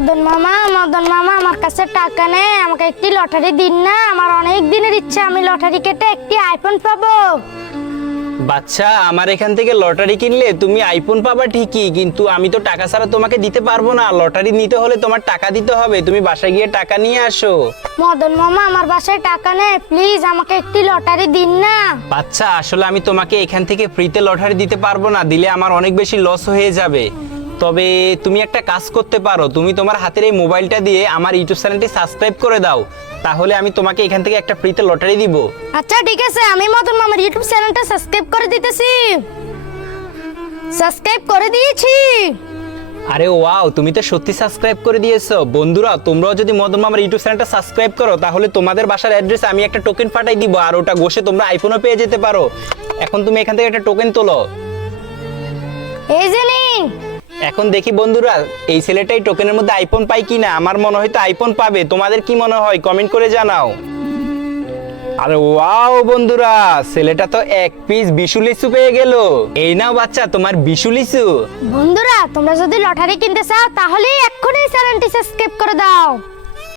মদন মামা আমার কাছে টাকা নেই, আমাকে একটি লটারি দিন না। আমার অনেক দিনের ইচ্ছা, আমি লটারি কেটে একটি আইফোন পাবো। বাচ্চা, আমার এখান থেকে লটারি কিনলে তুমি আইফোন পাবা ঠিকই, কিন্তু আমি তো টাকা ছাড়া তোমাকে দিতে পারবো না। লটারি নিতে হলে তোমার টাকা দিতে হবে, তুমি বাসায় গিয়ে টাকা নিয়ে আসো। মদন মামা আমার বাসায় টাকা নেই, প্লিজ আমাকে একটি লটারি দিন না। বাচ্চা, আসলে আমি তোমাকে এখান থেকে ফ্রিতে লটারি দিতে পারবো না, দিলে আমার অনেক বেশি লস হয়ে যাবে। তবে তুমি একটা কাজ করতে পারো, তুমি তোমার হাতের এই মোবাইলটা দিয়ে আমার ইউটিউব চ্যানেলটি সাবস্ক্রাইব করে দাও, তাহলে আমি তোমাকে এখান থেকে একটা ফ্রিতে লটারি দিব। আচ্ছা ঠিক আছে, আমি মদন মামার ইউটিউব চ্যানেলটা সাবস্ক্রাইব করে দিতেছি। সাবস্ক্রাইব করে দিয়েছি। আরে ওয়াও, তুমি তো সত্যি সাবস্ক্রাইব করে দিয়েছো। বন্ধুরা, তোমরাও যদি মদন মামার ইউটিউব চ্যানেলটা সাবস্ক্রাইব করো, তাহলে তোমাদের বাসার অ্যাড্রেসে আমি একটা টোকেন পাঠাই দিব, আর ওটা ঘষে তোমরা আইফোনও পেয়ে যেতে পারো। এখন তুমি এখান থেকে একটা টোকেন তোলো। এই যে নিন। এখন দেখি বন্ধুরা, এই ছেলেটাই টোকেনের মধ্যে আইফোন পায় কিনা। আমার মনে হয় তো আইফোন পাবে, তোমাদের কি মনে হয় কমেন্ট করে জানাও। আরে ওয়াও বন্ধুরা, ছেলেটা তো এক পিস বিশু লিচু পেয়ে গেল। এই নাও বাচ্চা, তোমার বিশু লিচু। বন্ধুরা, তোমরা যদি লটারি কিনতে চাও তাহলে এক্ষুনি চ্যানেলটি সাবস্ক্রাইব করে দাও।